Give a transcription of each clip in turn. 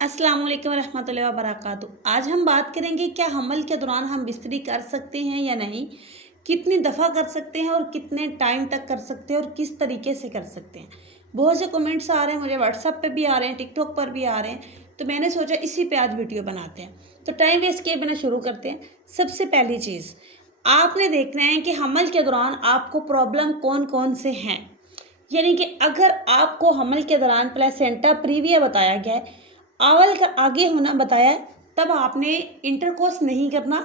अस्सलाम वालेकुम रहमतुल्लाहि व बरकातुहू। आज हम बात करेंगे क्या हमल के दौरान हम बिस्तरी कर सकते हैं या नहीं, कितनी दफ़ा कर सकते हैं और कितने टाइम तक कर सकते हैं और किस तरीके से कर सकते हैं। बहुत से कमेंट्स आ रहे हैं, मुझे व्हाट्सएप पे भी आ रहे हैं, टिकटॉक पर भी आ रहे हैं, तो मैंने सोचा इसी पे आज वीडियो बनाते हैं। तो टाइम वेस्ट किए बिना शुरू करते हैं। सबसे पहली चीज़ आपने देखना है कि हमल के दौरान आपको प्रॉब्लम कौन कौन से हैं। यानी कि अगर आपको हमल के दौरान प्लेसेंटा प्रीविया बताया गया है, आवल का आगे होना बताया है, तब आपने इंटरकोर्स नहीं करना,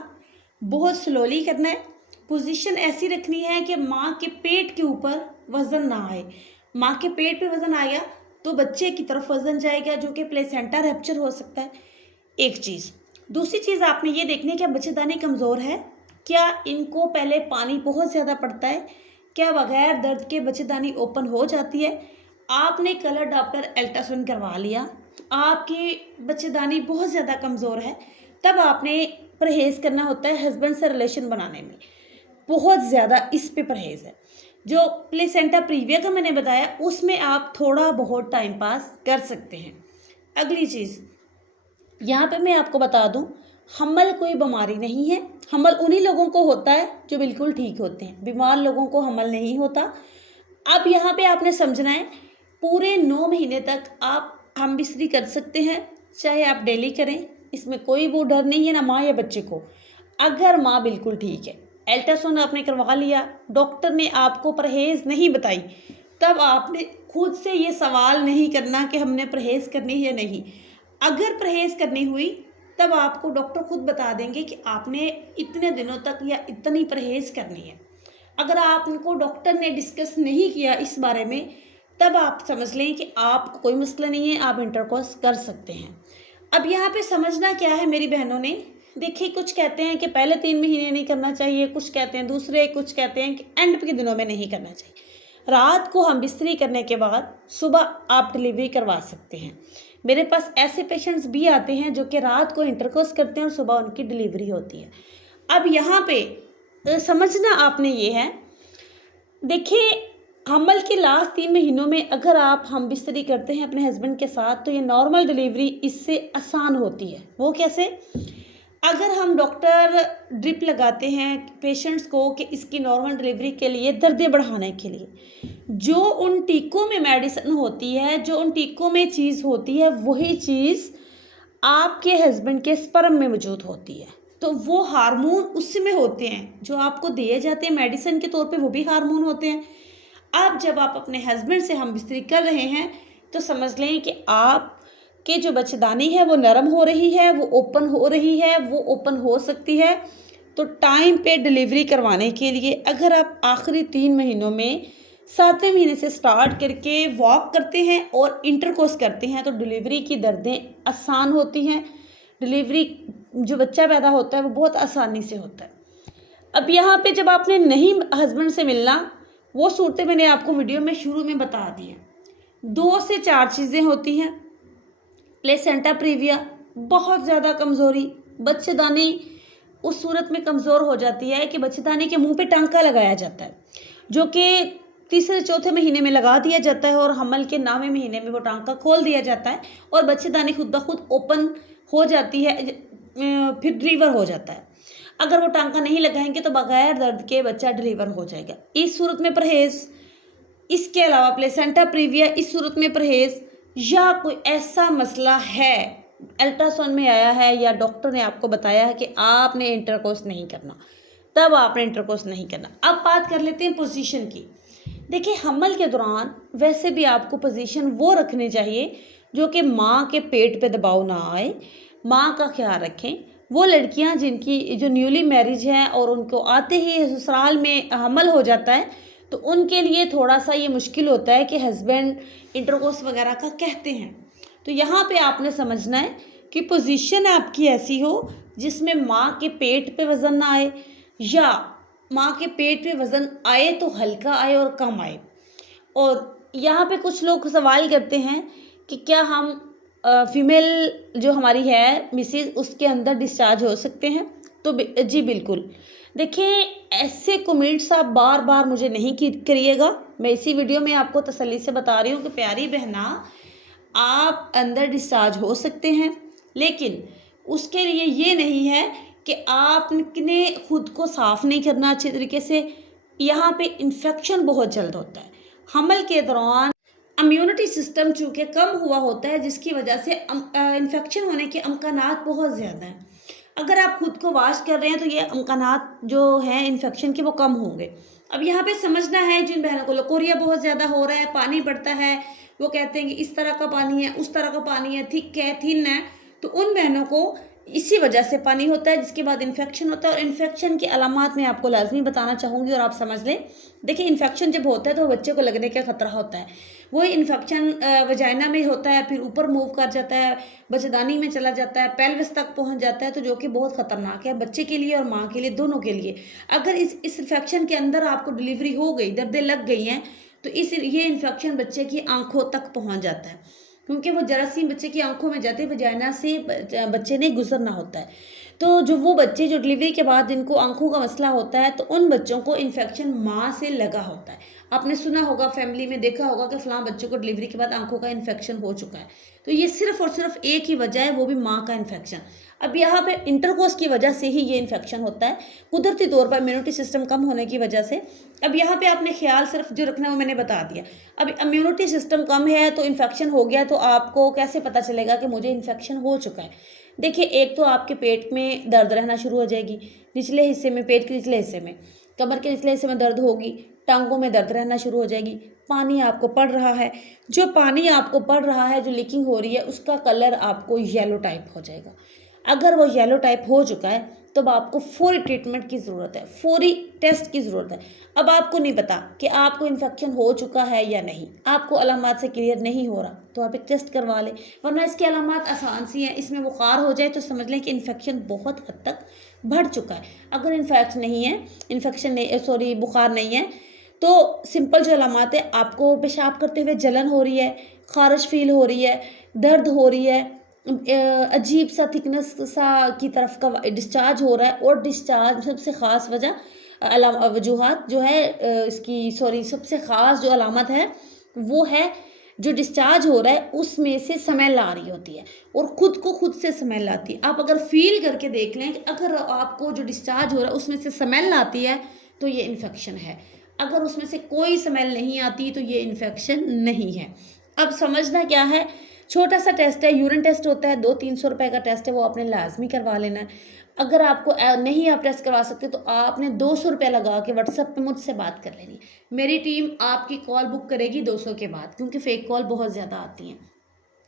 बहुत स्लोली करना है। पोजीशन ऐसी रखनी है कि माँ के पेट के ऊपर वज़न ना आए। माँ के पेट पे वज़न आएगा तो बच्चे की तरफ वज़न जाएगा, जो कि प्लेसेंटा रप्चर हो सकता है। एक चीज़। दूसरी चीज़ आपने ये देखनी है कि बच्चेदानी कमज़ोर है, क्या इनको पहले पानी बहुत ज़्यादा पड़ता है, क्या बगैर दर्द के बच्चेदानी ओपन हो जाती है। आपने कलर डॉप्लर अल्ट्रासाउंड करवा लिया, आपकी बच्चेदानी बहुत ज़्यादा कमज़ोर है, तब आपने परहेज़ करना होता है हस्बैंड से रिलेशन बनाने में। बहुत ज़्यादा इस पे परहेज़ है। जो प्लेसेंटा प्रीविया का मैंने बताया उसमें आप थोड़ा बहुत टाइम पास कर सकते हैं। अगली चीज़ यहाँ पे मैं आपको बता दूं, हमल कोई बीमारी नहीं है। हमल उन्हीं लोगों को होता है जो बिल्कुल ठीक होते हैं, बीमार लोगों को हमल नहीं होता। अब यहाँ पे आपने समझना है, पूरे 9 महीने तक आप हम बिस्तरी कर सकते हैं, चाहे आप डेली करें, इसमें कोई वो डर नहीं है ना माँ या बच्चे को। अगर माँ बिल्कुल ठीक है, अल्ट्रासाउंड आपने करवा लिया, डॉक्टर ने आपको परहेज़ नहीं बताई, तब आपने खुद से ये सवाल नहीं करना कि हमने परहेज़ करनी है या नहीं। अगर परहेज़ करनी हुई तब आपको डॉक्टर खुद बता देंगे कि आपने इतने दिनों तक या इतनी परहेज़ करनी है। अगर आपको डॉक्टर ने डिस्कस नहीं किया इस बारे में, तब आप समझ लें कि आपको कोई मसला नहीं है, आप इंटरकोर्स कर सकते हैं। अब यहाँ पे समझना क्या है मेरी बहनों ने, देखिए कुछ कहते हैं कि पहले 3 महीने नहीं करना चाहिए, कुछ कहते हैं दूसरे, कुछ कहते हैं कि एंड के दिनों में नहीं करना चाहिए। रात को हम बिस्तरी करने के बाद सुबह आप डिलीवरी करवा सकते हैं। मेरे पास ऐसे पेशेंट्स भी आते हैं जो कि रात को इंटरकोर्स करते हैं और सुबह उनकी डिलीवरी होती है। अब यहाँ पे समझना आपने ये है, देखिए हमल के लास्ट 3 महीनों में अगर आप हम बिस्तरी करते हैं अपने हस्बैंड के साथ, तो ये नॉर्मल डिलीवरी इससे आसान होती है। वो कैसे? अगर हम डॉक्टर ड्रिप लगाते हैं पेशेंट्स को कि इसकी नॉर्मल डिलीवरी के लिए, दर्दें बढ़ाने के लिए, जो उन टीकों में मेडिसिन होती है, जो उन टीकों में चीज़ होती है, वही चीज़ आपके हस्बैंड के स्पर्म में मौजूद होती है। तो वो हार्मोन उसमें होते हैं जो आपको दिए जाते हैं मेडिसिन के तौर पे, वो भी हार्मोन होते हैं। अब जब आप अपने हस्बैंड से हम बिस्तरी कर रहे हैं, तो समझ लें कि आप के जो बच्चेदानी है वो नरम हो रही है, वो ओपन हो रही है, वो ओपन हो सकती है। तो टाइम पे डिलीवरी करवाने के लिए अगर आप आखिरी 3 महीनों में 7वें महीने से स्टार्ट करके वॉक करते हैं और इंटरकोर्स करते हैं, तो डिलीवरी की दर्दें आसान होती हैं। डिलीवरी जो बच्चा पैदा होता है वो बहुत आसानी से होता है। अब यहाँ पे जब आपने नहीं हस्बैंड से मिलना, वो सूरतें मैंने आपको वीडियो में शुरू में बता दी हैं। 2 से 4 चीज़ें होती हैं। प्लेसेंटा प्रीविया, बहुत ज़्यादा कमज़ोरी, बच्चेदानी उस सूरत में कमज़ोर हो जाती है कि बच्चेदानी के मुंह पे टांका लगाया जाता है, जो कि तीसरे चौथे महीने में लगा दिया जाता है और हमल के 9वें महीने में वो टांका खोल दिया जाता है और बच्चेदानी खुद ब खुद ओपन हो जाती है, फिर डिलीवर हो जाता है। अगर वो टांका नहीं लगाएंगे तो बगैर दर्द के बच्चा डिलीवर हो जाएगा। इस सूरत में परहेज़। इसके अलावा प्लेसेंटा प्रीविया, इस सूरत में परहेज़, या कोई ऐसा मसला है अल्ट्रासाउंड में आया है या डॉक्टर ने आपको बताया है कि आपने इंटरकोर्स नहीं करना, तब आपने इंटरकोर्स नहीं करना। अब बात कर लेते हैं पोजीशन की। देखिए हमल के दौरान वैसे भी आपको पोजीशन वो रखनी चाहिए जो कि माँ के पेट पे दबाव ना आए, माँ का ख्याल रखें। वो लड़कियां जिनकी जो न्यूली मैरिज हैं और उनको आते ही ससुराल में हमल हो जाता है, तो उनके लिए थोड़ा सा ये मुश्किल होता है कि हस्बैंड इंटरकोर्स वगैरह का कहते हैं। तो यहाँ पे आपने समझना है कि पोजीशन आपकी ऐसी हो जिसमें माँ के पेट पे वज़न ना आए, या माँ के पेट पे वज़न आए तो हल्का आए और कम आए। और यहाँ पे कुछ लोग सवाल करते हैं कि क्या हम फीमेल जो हमारी है मिसेज, उसके अंदर डिस्चार्ज हो सकते हैं? तो जी बिल्कुल। देखिए ऐसे कमेंट्स आप बार बार मुझे नहीं करिएगा। मैं इसी वीडियो में आपको तसल्ली से बता रही हूँ कि प्यारी बहना, आप अंदर डिस्चार्ज हो सकते हैं, लेकिन उसके लिए ये नहीं है कि आपने खुद को साफ़ नहीं करना अच्छे तरीके से। यहाँ पे इन्फेक्शन बहुत जल्द होता है। हमल के दौरान इम्यूनिटी सिस्टम चूँकि कम हुआ होता है, जिसकी वजह से इन्फेक्शन होने के अमकानात बहुत ज़्यादा हैं। अगर आप खुद को वॉश कर रहे हैं तो ये अमकानात जो हैं इन्फेक्शन के वो कम होंगे। अब यहाँ पे समझना है, जिन बहनों को लकोरिया बहुत ज़्यादा हो रहा है, पानी पड़ता है, वो कहते हैं कि इस तरह का पानी है, उस तरह का पानी है, थिक है, थिन है, तो उन बहनों को इसी वजह से पानी होता है, जिसके बाद इन्फेक्शन होता है। और इन्फेक्शन की अलामात मैं आपको लाजमी बताना चाहूँगी और आप समझ लें। देखिए, इन्फेक्शन जब होता है तो बच्चे को लगने का खतरा होता है। वही इन्फेक्शन वजाइना में होता है, फिर ऊपर मूव कर जाता है, बच्चेदानी में चला जाता है, पेल्विस तक पहुंच जाता है, तो जो कि बहुत ख़तरनाक है बच्चे के लिए और माँ के लिए, दोनों के लिए। अगर इस इन्फेक्शन के अंदर आपको डिलीवरी हो गई, दर्दें लग गई हैं, तो ये इन्फेक्शन बच्चे की आंखों तक पहुंच जाता है, क्योंकि वो जरासीम बच्चे की आंखों में जाते हैं, वजाइना से बच्चे ने गुजरना होता है। तो जो वो बच्चे जो डिलीवरी के बाद जिनको आंखों का मसला होता है, तो उन बच्चों को इन्फेक्शन माँ से लगा होता है। आपने सुना होगा, फैमिली में देखा होगा कि फ़लाँ बच्चों को डिलीवरी के बाद आंखों का इन्फेक्शन हो चुका है। तो ये सिर्फ़ और सिर्फ एक ही वजह है, वो भी माँ का इन्फेक्शन। अब यहाँ पे इंटरकोर्स की वजह से ही ये इन्फेक्शन होता है, कुदरती तौर पर इम्यूनिटी सिस्टम कम होने की वजह से। अब यहाँ पे आपने ख्याल सिर्फ जो रखना है वो मैंने बता दिया। अब इम्यूनिटी सिस्टम कम है तो इन्फेक्शन हो गया, तो आपको कैसे पता चलेगा कि मुझे इन्फेक्शन हो चुका है? देखिए, एक तो आपके पेट में दर्द रहना शुरू हो जाएगी, निचले हिस्से में, पेट के निचले हिस्से में, कमर के निचले हिस्से में दर्द होगी, टांगों में दर्द रहना शुरू हो जाएगी। पानी आपको पड़ रहा है, जो पानी आपको पड़ रहा है, जो लीकिंग हो रही है, उसका कलर आपको येलो टाइप हो जाएगा। अगर वो येलो टाइप हो चुका है तब आपको फौरी ट्रीटमेंट की ज़रूरत है, फौरी टेस्ट की ज़रूरत है। अब आपको नहीं पता कि आपको इन्फेक्शन हो चुका है या नहीं, आपको अलामात से क्लियर नहीं हो रहा, तो आप एक टेस्ट करवा लें, वरना इसकी अलामात आसान सी हैं। इसमें बुखार हो जाए तो समझ लें कि इन्फेक्शन बहुत हद तक बढ़ चुका है। अगर इन्फेक्शन नहीं, सॉरी, बुखार नहीं है, तो सिंपल जो अलामात है, आपको पेशाब करते हुए जलन हो रही है, खारिश फील हो रही है, दर्द हो रही है, अजीब सा थिकनेस सा की तरफ का डिस्चार्ज हो रहा है, और डिस्चार्ज सबसे ख़ास वजूहात जो है सबसे ख़ास जो अलामत है वो है जो डिस्चार्ज हो रहा है उसमें से स्मेल आ रही होती है, और ख़ुद को खुद से स्मेल आती है। आप अगर फील करके देख लें कि अगर आपको जो डिस्चार्ज हो रहा है उसमें से स्मेल आती है तो ये इन्फेक्शन है, अगर उसमें से कोई स्मेल नहीं आती तो ये इन्फेक्शन नहीं है। अब समझना क्या है, छोटा सा टेस्ट है, यूरिन टेस्ट होता है, 200-300 रुपए का टेस्ट है, वो आपने लाजमी करवा लेना है। अगर आपको नहीं आप टेस्ट करवा सकते तो आपने 200 रुपये लगा के व्हाट्सएप पे मुझसे बात कर लेनी। मेरी टीम आपकी कॉल बुक करेगी 200 के बाद, क्योंकि फ़ेक कॉल बहुत ज़्यादा आती हैं।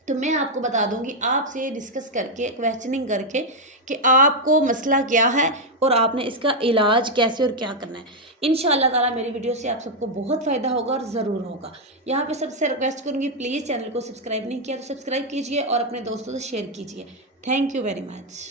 तो मैं आपको बता दूंगी, आपसे डिस्कस करके, क्वेश्चनिंग करके, कि आपको मसला क्या है और आपने इसका इलाज कैसे और क्या करना है। इंशाअल्लाह ताला मेरी वीडियो से आप सबको बहुत फ़ायदा होगा और ज़रूर होगा। यहाँ पे सबसे रिक्वेस्ट करूँगी, प्लीज़ चैनल को सब्सक्राइब नहीं किया तो सब्सक्राइब कीजिए और अपने दोस्तों से शेयर कीजिए। Thank you very much.